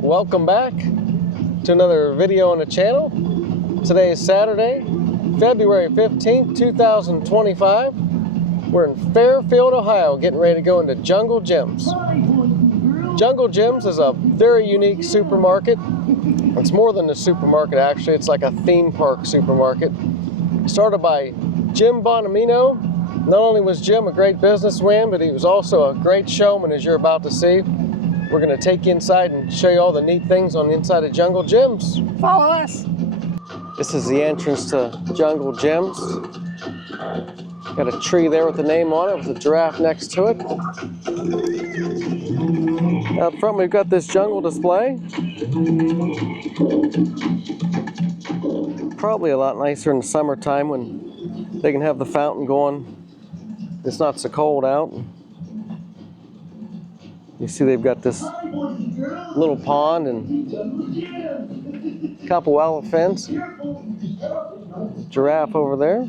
Welcome back to another video on the channel. Today is Saturday, February 15th, 2025. We're in Fairfield, Ohio, getting ready to go into Jungle Jim's. Jungle Jim's is a very unique supermarket. It's more than a supermarket, actually. It's like a theme park supermarket. Started by Jim Bonamino. Not only was Jim a great businessman, but he was also a great showman, as you're about to see. We're going to take you inside and show you all the neat things on the inside of Jungle Jim's. Follow us. This is the entrance to Jungle Jim's. Got a tree there with the name on it, with a giraffe next to it. Out front, we've got this jungle display. Probably a lot nicer in the summertime when they can have the fountain going. It's not so cold out. You see they've got this little pond and a couple elephants. Giraffe over there,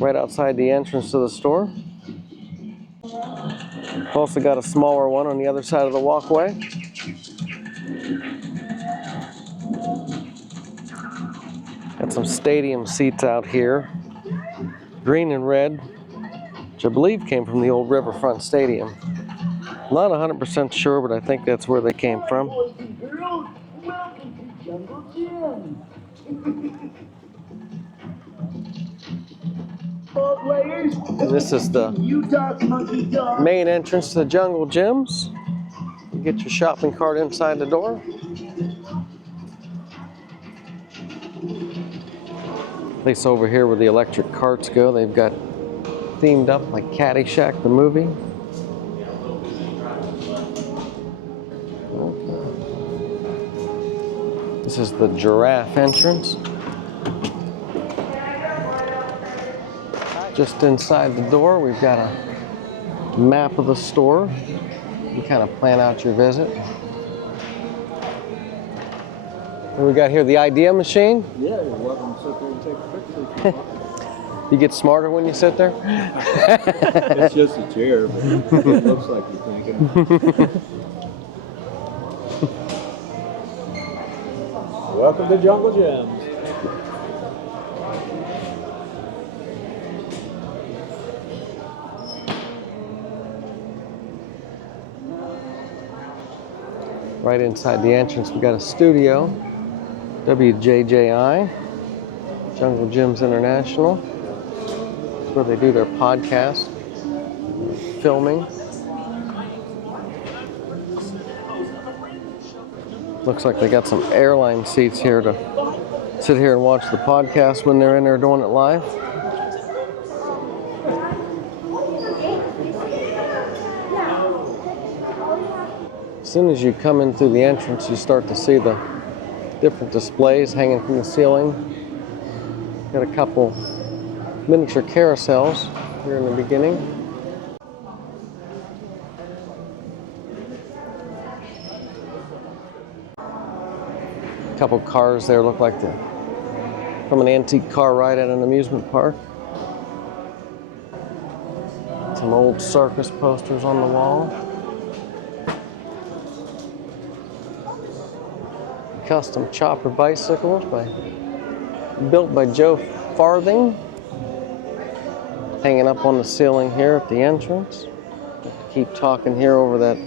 right outside the entrance to the store. We've also got a smaller one on the other side of the walkway. Got some stadium seats out here, green and red, which I believe came from the old Riverfront Stadium. Not 100% sure, but I think that's where they came from. And this is the main entrance to Jungle Jim's. You get your shopping cart inside the door. At least over here where the electric carts go, they've got themed up like Caddyshack the movie. This is the giraffe entrance. Just inside the door, we've got a map of the store. You kind of plan out your visit. And we got here the idea machine. Yeah, you're welcome to sit there and take a picture. You get smarter when you sit there? It's just a chair, but it looks like you're thinking. Welcome to Jungle Jim's. Right inside the entrance, we got a studio, WJJI, Jungle Jim's International. It's where they do their podcast, filming. Looks like they got some airline seats here to sit here and watch the podcast when they're in there doing it live. As soon as you come in through the entrance, you start to see the different displays hanging from the ceiling. Got a couple miniature carousels here in the beginning. A couple cars there look like they're from an antique car ride at an amusement park. Some old circus posters on the wall. Custom chopper bicycles built by Joe Farthing, hanging up on the ceiling here at the entrance. Keep talking here over that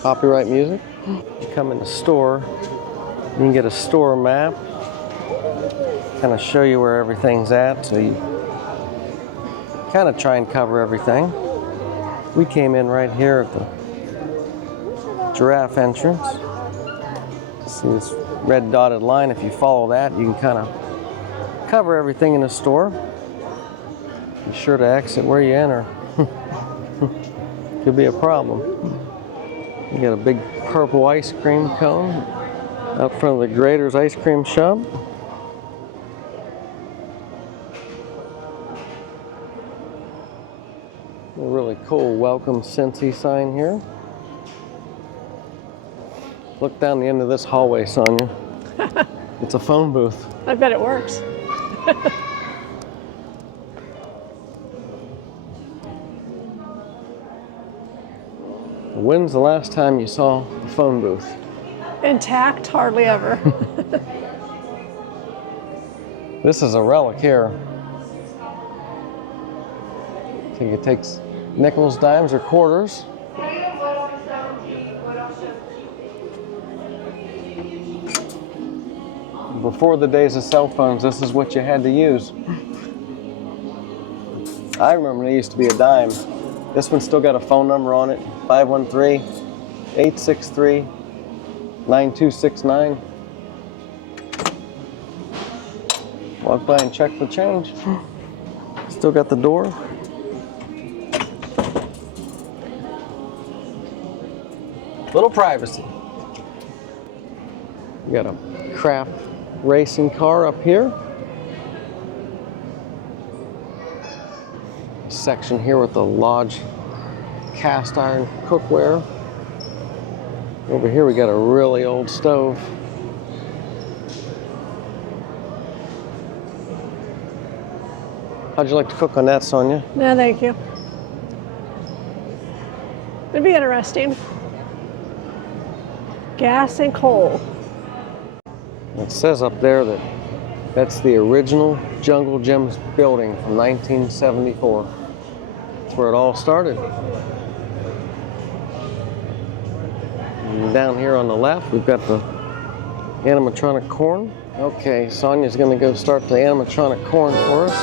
copyright music. You come in the store, you can get a store map, kind of show you where everything's at, so you kind of try and cover everything. We came in right here at the giraffe entrance. See this red dotted line? If you follow that, you can kind of cover everything in the store. Be sure to exit where you enter. Could be a problem. You got a big purple ice cream cone out front of the Grader's ice cream shop. A really cool welcome Cincy sign here. Look down the end of this hallway, Sonia. It's a phone booth. I bet it works. When's the last time you saw the phone booth? Intact? Hardly ever. This is a relic here. I think it takes nickels, dimes, or quarters. Before the days of cell phones, this is what you had to use. I remember it used to be a dime. This one's still got a phone number on it, 513-863-9269. Walk by and check the change. Still got the door. Little privacy. We got a craft racing car up here. Section here with the Lodge cast iron cookware. Over here we got a really old stove. How'd you like to cook on that, Sonia? No, thank you. It'd be interesting. Gas and coal. It says up there that that's the original Jungle Gyms building from 1974. That's where it all started. And down here on the left, we've got the animatronic corn. Okay, Sonia's gonna go start the animatronic corn for us.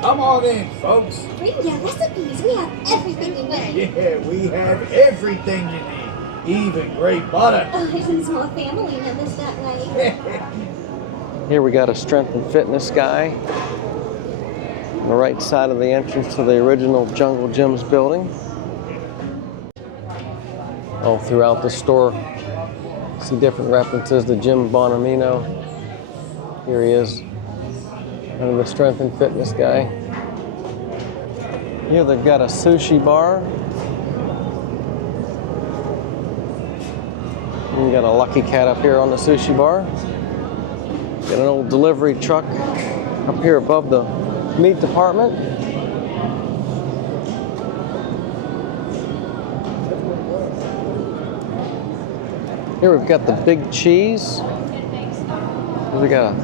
Come on in, folks. Bring your recipes. We have everything you need. Yeah, we have everything you need. Even great butter. Oh, even small family members that way. Here we got a strength and fitness guy. On the right side of the entrance to the original Jungle Gyms building. All throughout the store, see different references to Jim Bonamino. Here he is, kind of the strength and fitness guy. Here they've got a sushi bar. And you got a Lucky Cat up here on the sushi bar. Got an old delivery truck up here above the meat department. Here we've got the big cheese. We got a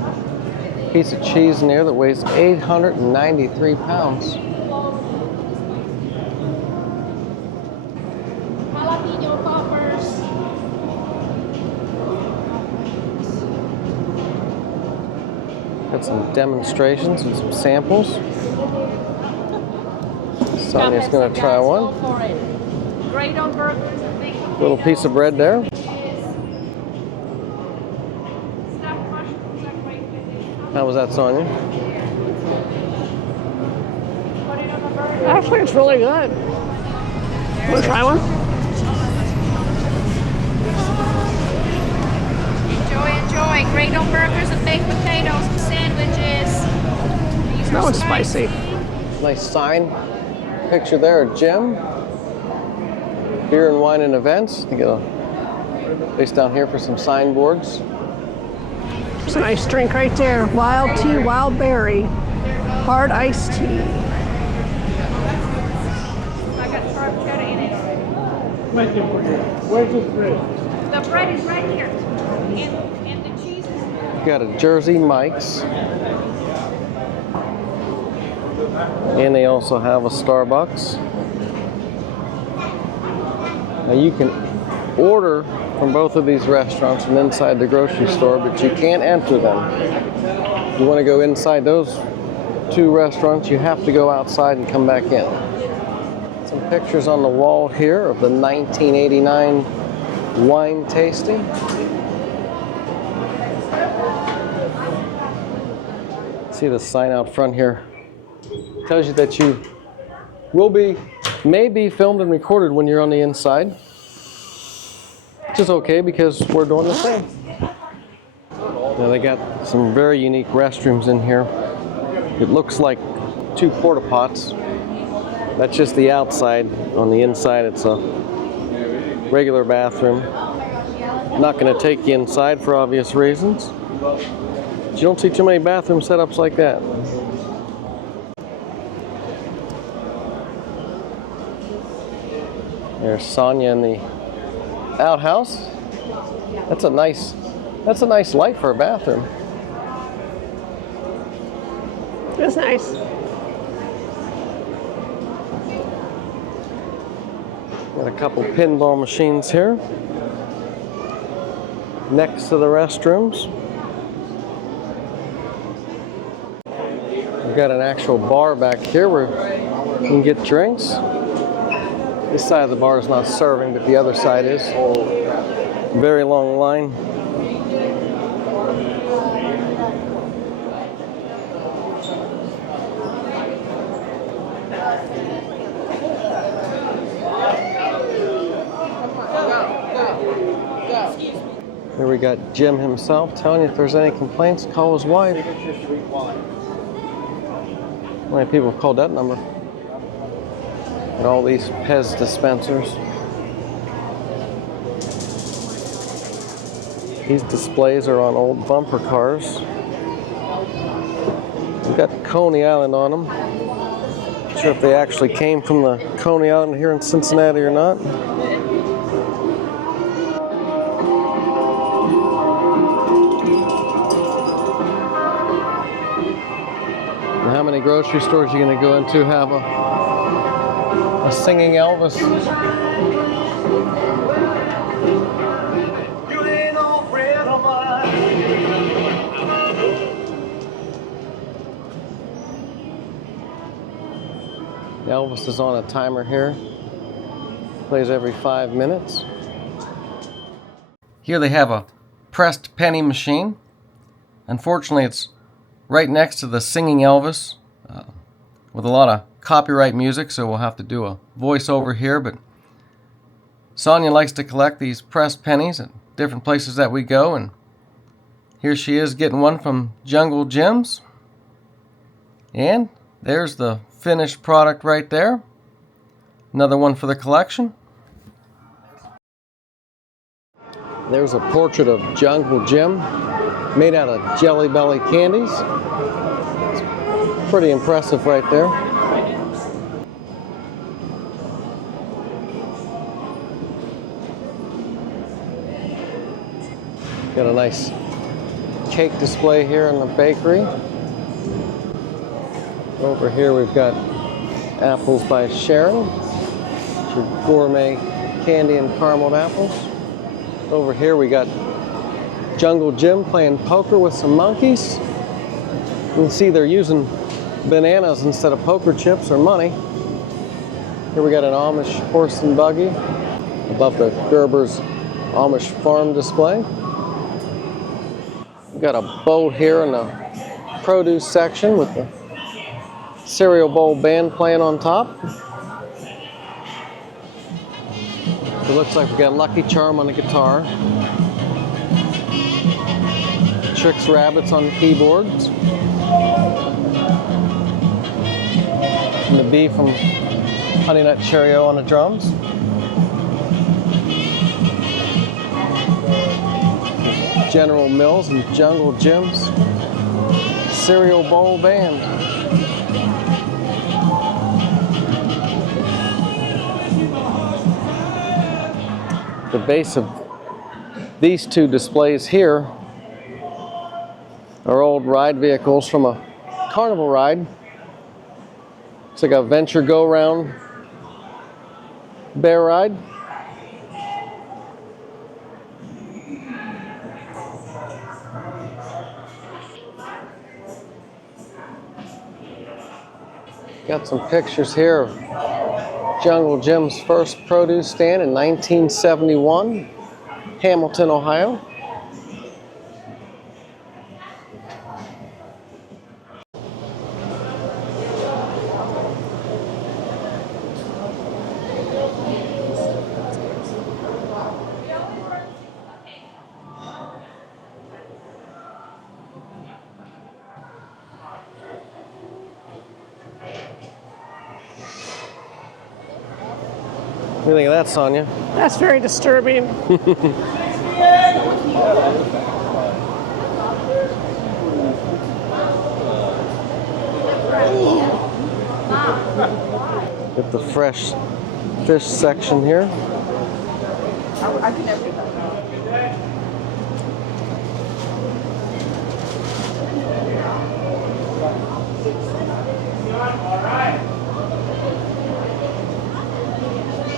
piece of cheese in there that weighs 893 pounds. Jalapeno poppers. Got some demonstrations and some samples. Sonia's gonna try one. Little piece of bread there. How was that, Sonia? Actually, it's really good. Want to try one? Enjoy. Great on burgers and baked potatoes and sandwiches. These That are one's spicy. Nice sign picture there at Jim. Beer and wine and events. You get a place down here for some signboards. It's a nice drink right there. Wild tea, wild berry, hard iced tea. I got sharp cheddar in it. Where's the bread? The bread is right here. And the cheese is Got a Jersey Mike's. And they also have a Starbucks. Now you can order from both of these restaurants from inside the grocery store, but you can't enter them. If you want to go inside those two restaurants, you have to go outside and come back in. Some pictures on the wall here of the 1989 wine tasting. See the sign out front here. Tells you that you may be filmed and recorded when you're on the inside. Which is okay because we're doing the same. Now they got some very unique restrooms in here. It looks like two porta pots. That's just the outside. On the inside it's a regular bathroom. Not going to take you inside for obvious reasons. But you don't see too many bathroom setups like that. There's Sonia in the outhouse. That's a nice light for a bathroom. It's nice. Got a couple pinball machines here next to the restrooms. We've got an actual bar back here where you can get drinks. This side of the bar is not serving, but the other side is. Very long line. Here we got Jim himself telling you if there's any complaints, call his wife. How many people have called that number? And all these Pez dispensers. These displays are on old bumper cars. We've got Coney Island on them. Not sure if they actually came from the Coney Island here in Cincinnati or not. How many grocery stores are you going to go into have a singing Elvis? You ain't no friend of mine. Elvis is on a timer here. Plays every 5 minutes. Here they have a pressed penny machine. Unfortunately, it's right next to the singing Elvis with a lot of copyright music, so we'll have to do a voiceover here. But Sonia likes to collect these pressed pennies at different places that we go, and here she is getting one from Jungle Jim's. And there's the finished product right there. Another one for the collection. There's a portrait of Jungle Jim made out of Jelly Belly candies. It's pretty impressive right there. Got a nice cake display here in the bakery. Over here we've got Apples by Sharon. It's your gourmet candy and carameled apples. Over here we got Jungle Jim playing poker with some monkeys. You can see they're using bananas instead of poker chips or money. Here we got an Amish horse and buggy above the Gerber's Amish farm display. We've got a boat here in the produce section with the cereal bowl band playing on top. It looks like we got Lucky Charm on the guitar. Tricks Rabbits on the keyboards. And the B from Honey Nut Cheerio on the drums. General Mills and Jungle Jim's cereal bowl band. The base of these two displays here are old ride vehicles from a carnival ride. It's like a venture go-round bear ride. Got some pictures here of Jungle Jim's first produce stand in 1971, Hamilton, Ohio. What do you think of that, Sonia? That's very disturbing. Get the fresh fish section here. I can never do that.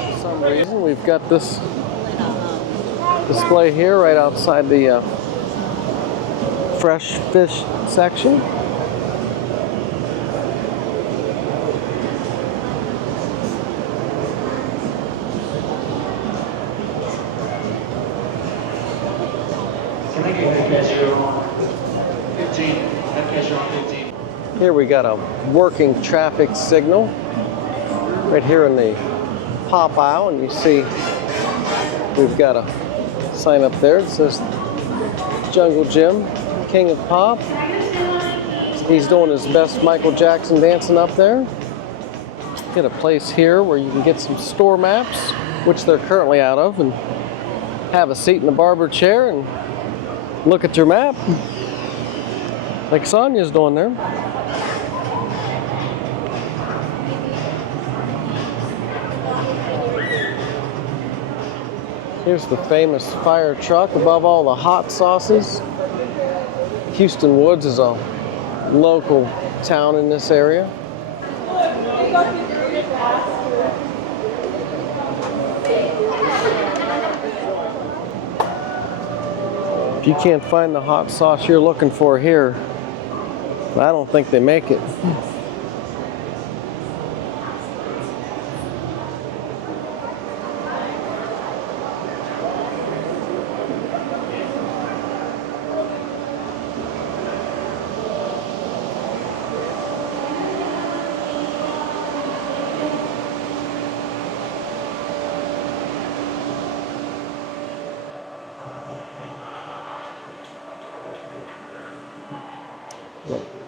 For some reason, we've got this display here right outside the fresh fish section. Here we got a working traffic signal right here in the pop aisle, and you see we've got a sign up there that says Jungle Jim, King of Pop. He's doing his best Michael Jackson dancing up there. Get a place here where you can get some store maps, which they're currently out of, and have a seat in the barber chair and look at your map like Sonia's doing there. Here's the famous fire truck above all the hot sauces. Houston Woods is a local town in this area. If you can't find the hot sauce you're looking for here, I don't think they make it.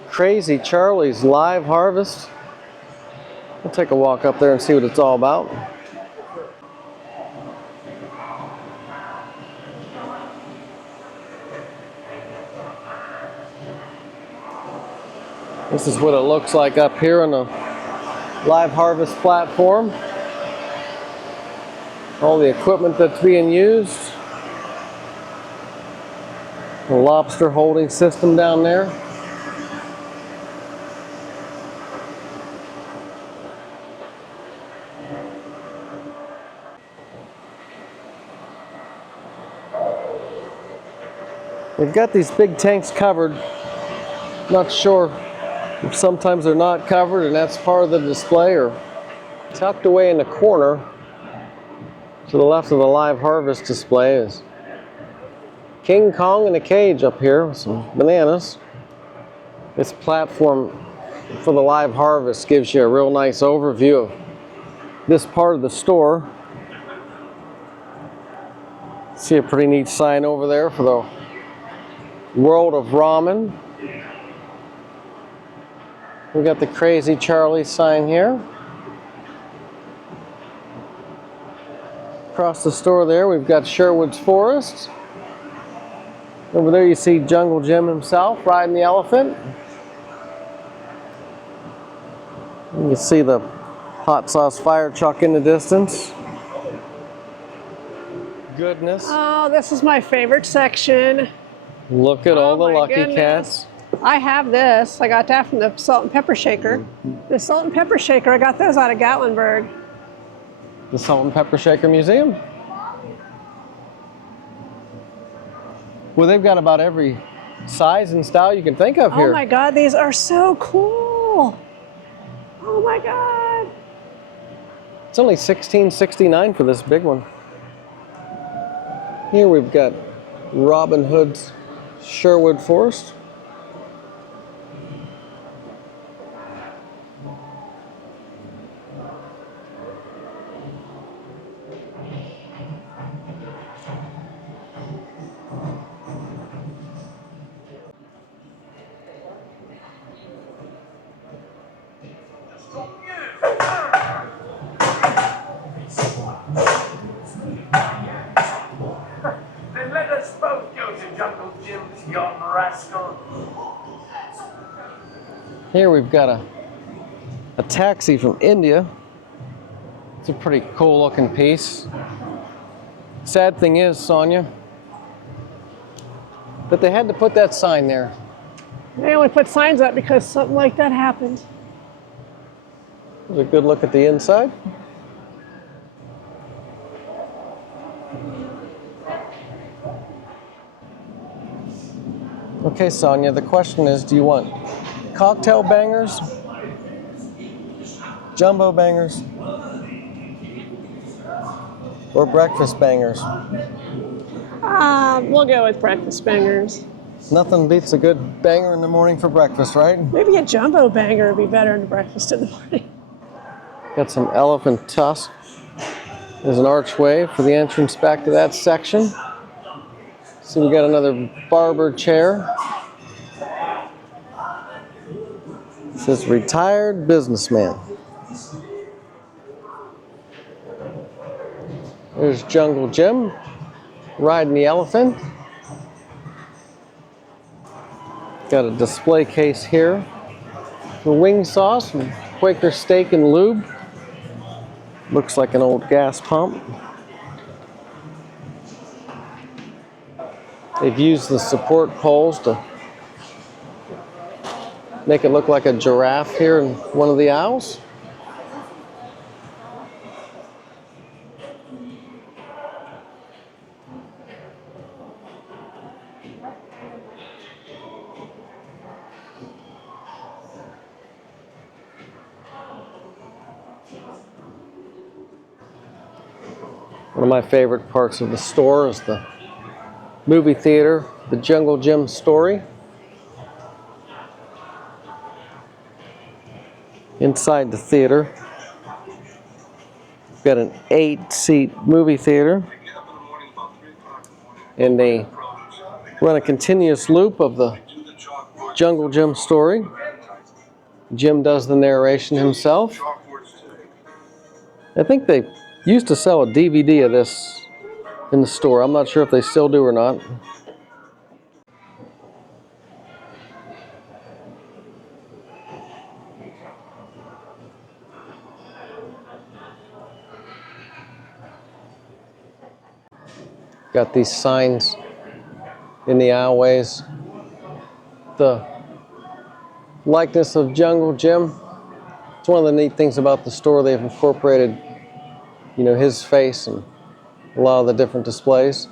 Crazy Charlie's Live Harvest. We'll take a walk up there and see what it's all about. This is what it looks like up here on the Live Harvest platform. All the equipment that's being used. The lobster holding system down there. They've got these big tanks covered. Not sure if sometimes they're not covered and that's part of the display, or tucked away in the corner to the left of the Live Harvest display is King Kong in a cage up here with some bananas. This platform for the Live Harvest gives you a real nice overview of this part of the store. See a pretty neat sign over there for the World of Ramen. We got the Crazy Charlie sign here. Across the store there, we've got Sherwood's Forest. Over there you see Jungle Jim himself riding the elephant. You can see the hot sauce fire truck in the distance. Goodness. Oh, this is my favorite section. Look at all the my Lucky goodness. Cats. I have this. I got that from the salt and pepper shaker. The salt and pepper shaker, I got those out of Gatlinburg. The Salt and Pepper Shaker Museum. Well, they've got about every size and style you can think of here. Oh my God, these are so cool. Oh my God. It's only $16.69 for this big one. Here we've got Robin Hood's Sherwood Forest. Then let us both go to Jungle Jim's, young rascal. Here we've got a taxi from India. It's a pretty cool looking piece. Sad thing is, Sonia, that they had to put that sign there. They only put signs up because something like that happened. Here's a good look at the inside. Okay, Sonia, the question is, do you want cocktail bangers, jumbo bangers, or breakfast bangers? We'll go with breakfast bangers. Nothing beats a good banger in the morning for breakfast, right? Maybe a jumbo banger would be better than breakfast in the morning. Got some elephant tusk. There's an archway for the entrance back to that section. So we got another barber chair. It says retired businessman. There's Jungle Jim riding the elephant. Got a display case here for wing sauce from Quaker Steak and Lube. Looks like an old gas pump. They've used the support poles to make it look like a giraffe here in one of the aisles. One of my favorite parts of the store is the movie theater, the Jungle Jim story. Inside the theater, we've got an 8-seat movie theater, and they run a continuous loop of the Jungle Jim story. Jim does the narration himself. I think they used to sell a DVD of this in the store. I'm not sure if they still do or not. Got these signs in the aisleways. The likeness of Jungle Jim. It's one of the neat things about the store. They've incorporated, you know, his face and a lot of the different displays.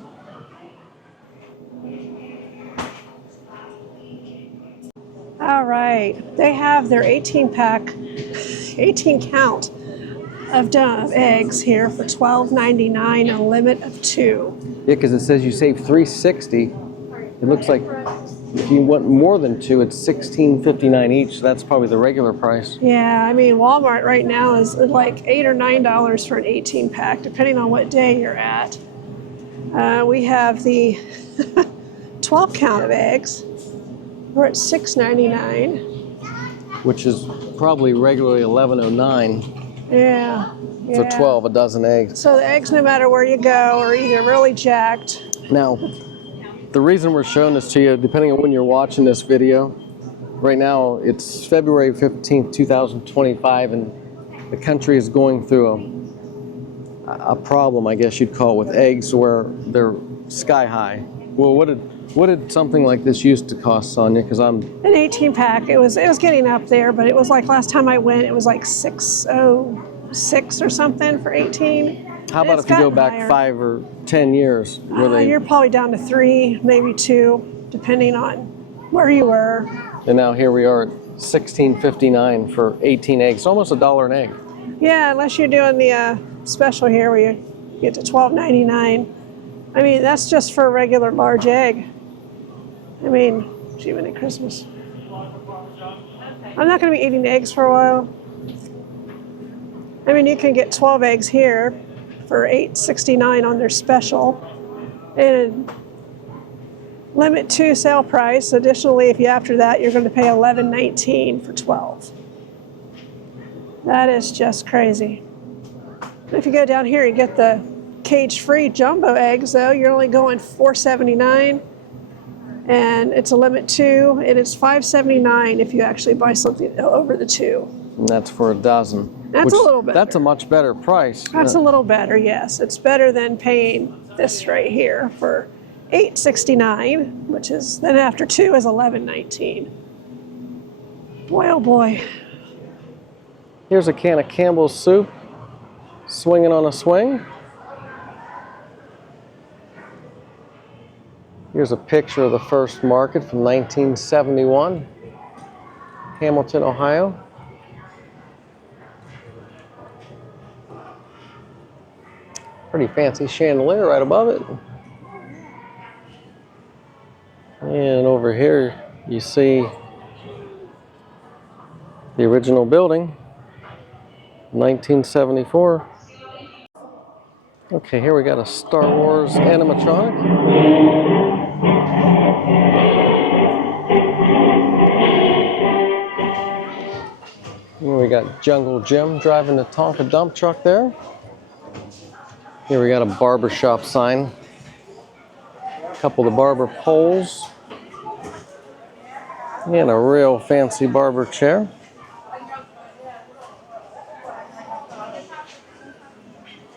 All right, they have their 18 count of eggs here for $12.99, a limit of 2. Yeah, because it says you save $3.60. It looks like if you want more than 2, it's $16.59 each. So that's probably the regular price. Yeah, I mean, Walmart right now is like $8 or $9 for an 18 pack, depending on what day you're at. We have the 12 count of eggs. We're at $6.99. Which is probably regularly $11.09 Yeah. for 12 a dozen eggs. So the eggs, no matter where you go, are either really jacked. Now, the reason we're showing this to you, depending on when you're watching this video, right now it's February 15th, 2025, and the country is going through a problem, I guess you'd call it, with eggs where they're sky high. Well, what did something like this used to cost, Sonia? Because I'm an 18 pack. It was getting up there, but it was like last time I went, it was like $6.06 or something for 18. How about if you go back 5 or 10 years? You're probably down to 3, maybe 2, depending on where you were. And now here we are at $16.59 for 18 eggs, almost $1 an egg. Yeah, unless you're doing the special here where you get to $12.99. I mean, that's just for a regular large egg. I mean, even at Christmas. I'm not going to be eating eggs for a while. I mean, you can get 12 eggs here for $8.69 on their special, and limit 2 sale price. Additionally, if you after that, you're going to pay $11.19 for 12. That is just crazy. If you go down here and get the cage-free jumbo eggs, though, you're only going $4.79, and it's a limit 2, and it's $5.79 if you actually buy something over the 2. And that's for a dozen. That's a little better. That's a much better price. That's a little better, yes. It's better than paying this right here for $8.69, which is then after 2 is $11.19. Boy, oh boy. Here's a can of Campbell's soup, swinging on a swing. Here's a picture of the first market from 1971, Hamilton, Ohio. Pretty fancy chandelier right above it. And over here you see the original building, 1974. Okay, here we got a Star Wars animatronic. And we got Jungle Jim driving the Tonka dump truck there. Here we got a Barber Shop sign. A couple of the barber poles. And a real fancy barber chair.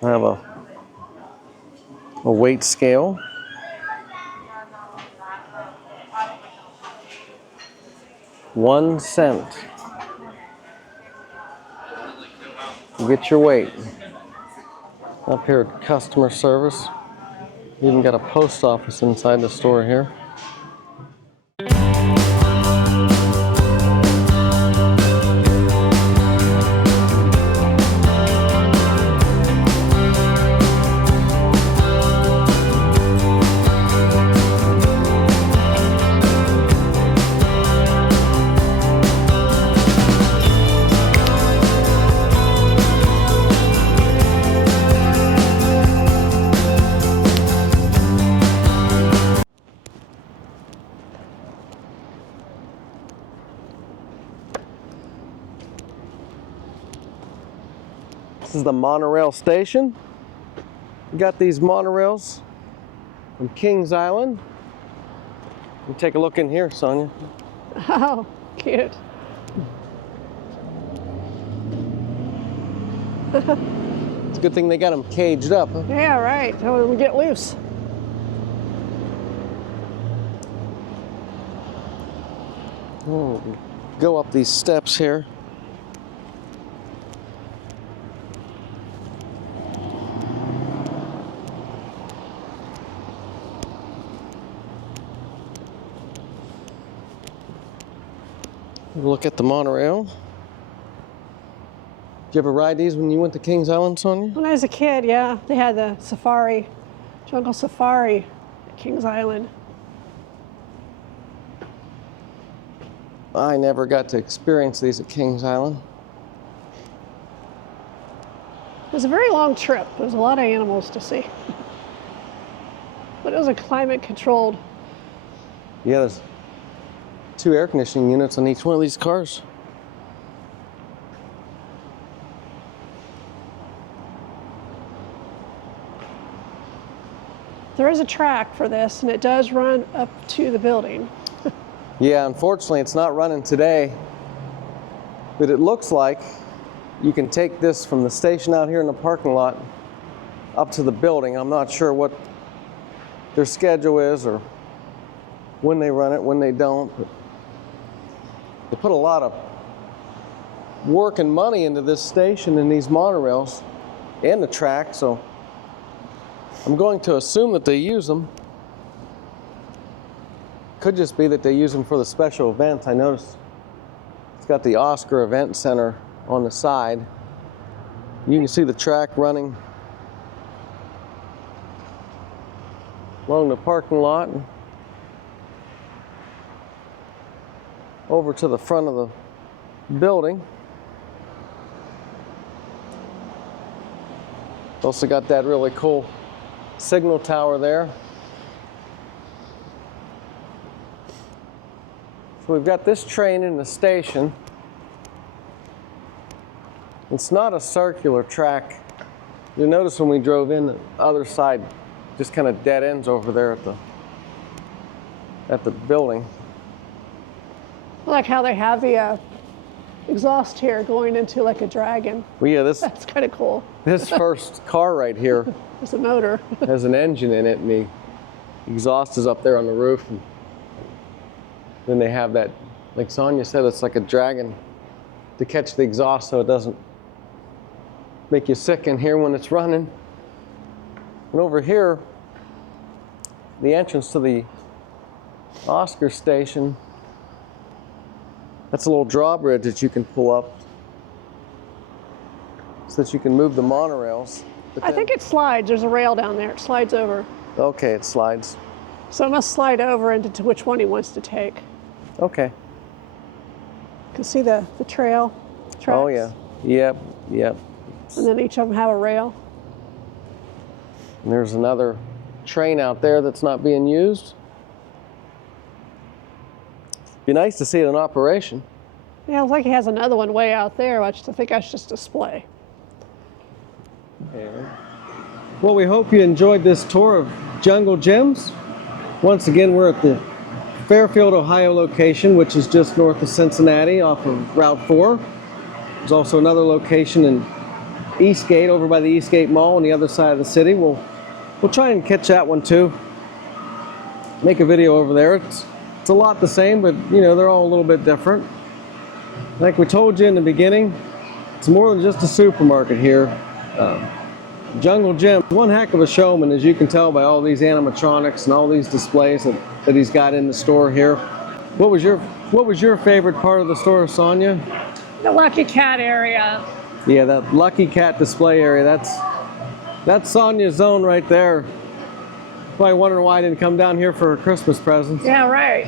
I have a weight scale. $0.01. Get your weight. Up here at customer service. Even got a post office inside the store here. This is the Monreal Station. We got these monorails from Kings Island. You take a look in here, Sonia. Oh, cute. It's a good thing they got them caged up. Huh? Yeah, right. Don't we get loose. Oh, go up these steps here. Look at the monorail. Did you ever ride these when you went to Kings Island, Sonia? When I was a kid, yeah, they had the safari, jungle safari at Kings Island. I never got to experience these at Kings Island. It was a very long trip. There was a lot of animals to see. But it was a climate controlled. Yeah, there's 2 air conditioning units on each one of these cars. There is a track for this, and it does run up to the building. Yeah, unfortunately, it's not running today, but it looks like you can take this from the station out here in the parking lot up to the building. I'm not sure what their schedule is or when they run it, when they don't. But they put a lot of work and money into this station and these monorails and the track, so I'm going to assume that they use them. Could just be that they use them for the special events. I noticed it's got the Oscar Event Center on the side. You can see the track running along the parking lot over to the front of the building. Also got that really cool signal tower there. So we've got this train in the station. It's not a circular track. You'll notice when we drove in, the other side just kind of dead ends over there at the building. I like how they have the exhaust here going into like a dragon. Well, yeah, this That's kind of cool. this first car right here It's a motor. has an engine in it, and the exhaust is up there on the roof. And then they have that, like Sonia said, it's like a dragon to catch the exhaust so it doesn't make you sick in here when it's running. And over here, the entrance to the Oscar station, that's a little drawbridge that you can pull up so that you can move the monorails. I think it slides. There's a rail down there. It slides over. Okay, it slides. So it must slide over into which one he wants to take. Okay. You can see the trail tracks. Oh yeah. Yep, yep. And then each of them have a rail. And there's another train out there that's not being used. Be nice to see it in operation. Yeah, it looks like he has another one way out there, which I think that's just display. Well, we hope you enjoyed this tour of Jungle Gyms. Once again, we're at the Fairfield, Ohio location, which is just north of Cincinnati off of Route 4. There's also another location in Eastgate, over by the Eastgate Mall on the other side of the city. We'll try and catch that one too. Make a video over there. It's a lot the same, but you know, they're all a little bit different. Like we told you in the beginning, it's more than just a supermarket here. Jungle Gym, one heck of a showman, as you can tell by all these animatronics and all these displays that he's got in the store here. What was your favorite part of the store, Sonia? The Lucky Cat area. Yeah, that Lucky Cat display area. That's Sonia's zone right there. Probably wondering why I didn't come down here for her Christmas presents. Yeah, right.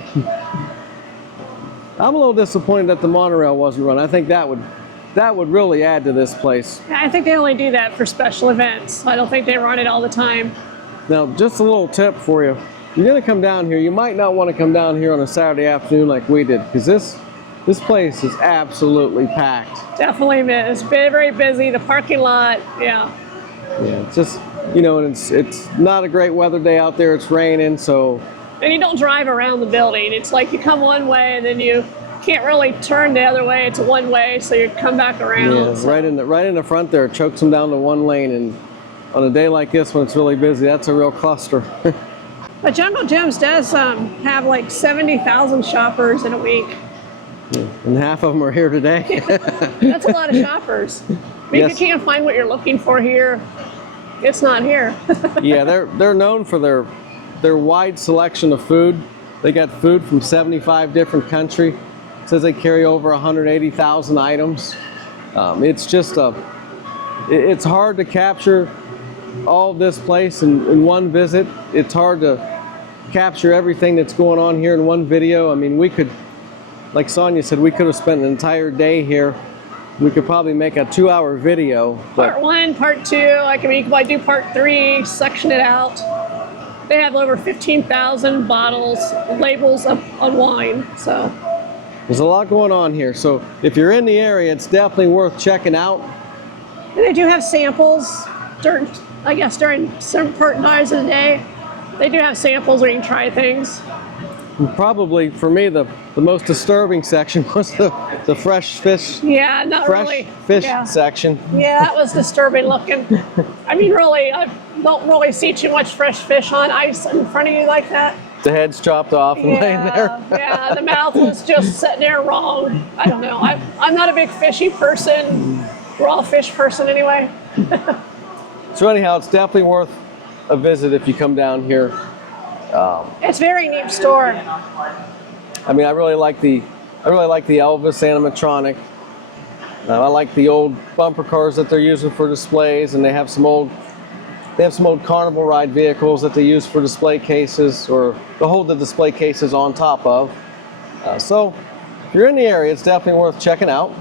I'm a little disappointed that the monorail wasn't run. I think that would really add to this place. Yeah, I think they only do that for special events. I don't think they run it all the time. Now, just a little tip for you. You're gonna come down here, you might not want to come down here on a Saturday afternoon like we did, because this place is absolutely packed. Definitely is. Very busy. The parking lot, yeah. Yeah, it's just, you know, it's not a great weather day out there. It's raining, so. And you don't drive around the building. It's like you come one way and then you can't really turn the other way. It's a one way, so you come back around. Yeah, so. right in the front there, it chokes them down to one lane, and on a day like this when it's really busy, that's a real cluster. But Jungle Gyms does have like 70,000 shoppers in a week. And half of them are here today. That's a lot of shoppers. I mean, Yes. if you can't find what you're looking for here, it's not here. Yeah, they're known for their wide selection of food. They got food from 75 different countries. It says they carry over 180,000 items. It's just it's hard to capture all of this place in one visit. It's hard to capture everything that's going on here in one video. I mean, we could, like Sonia said, we could have spent an entire day here. We could probably make a 2-hour video. Part 1, part 2, like, I mean, you could probably do part 3, section it out. They have over 15,000 bottles, labels of wine, so. There's a lot going on here. So if you're in the area, it's definitely worth checking out. And they do have samples during, I guess, during certain times of the day. They do have samples where you can try things. And probably for me, the most disturbing section was the fresh fish. Yeah, not Fresh really. fish Yeah. section. Yeah, that was disturbing looking. I mean, really, I don't really see too much fresh fish on ice in front of you like that. The head's chopped off and laying there. Yeah, the mouth was just sitting there wrong. I don't know. I'm not a big fishy person, raw fish person anyway. So anyhow, it's definitely worth a visit if you come down here. It's a very neat store. I mean, I really like the Elvis animatronic. I like the old bumper cars that they're using for displays, and they have some old carnival ride vehicles that they use for display cases, or to hold the display cases on top of. So if you're in the area, it's definitely worth checking out.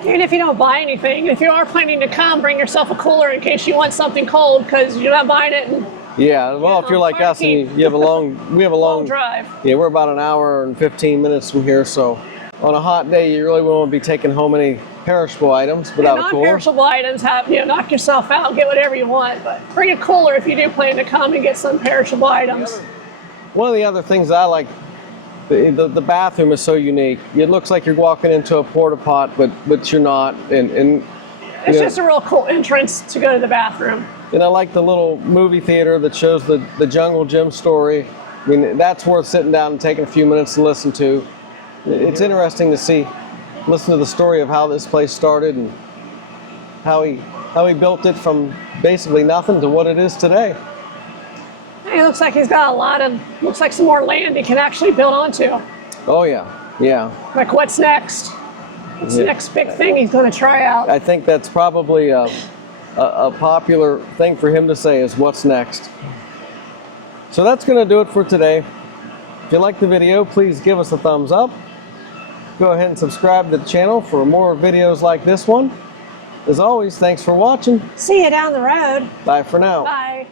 Even if you don't buy anything, if you are planning to come, bring yourself a cooler in case you want something cold, because you're not buying it. And, Yeah, well, if you're like us and we have a long drive. Yeah, we're about an hour and 15 minutes from here, so on a hot day, you really won't be taking home any perishable items without a cooler. Non-perishable items have, knock yourself out, get whatever you want, but bring a cooler if you do plan to come and get some perishable items. One of the other things I like The bathroom is so unique. It looks like you're walking into a porta pot, but you're not. And It's just a real cool entrance to go to the bathroom. and I like the little movie theater that shows the Jungle Gym story. I mean, that's worth sitting down and taking a few minutes to listen to. It's interesting to listen to the story of how this place started and how he built it from basically nothing to what it is today. It looks like he's got looks like some more land he can actually build onto. Oh yeah, yeah. Like what's next? What's the next big thing he's going to try out? I think that's probably a popular thing for him to say is what's next. So that's going to do it for today. If you like the video, please give us a thumbs up. Go ahead and subscribe to the channel for more videos like this one. As always, thanks for watching. See you down the road. Bye for now. Bye.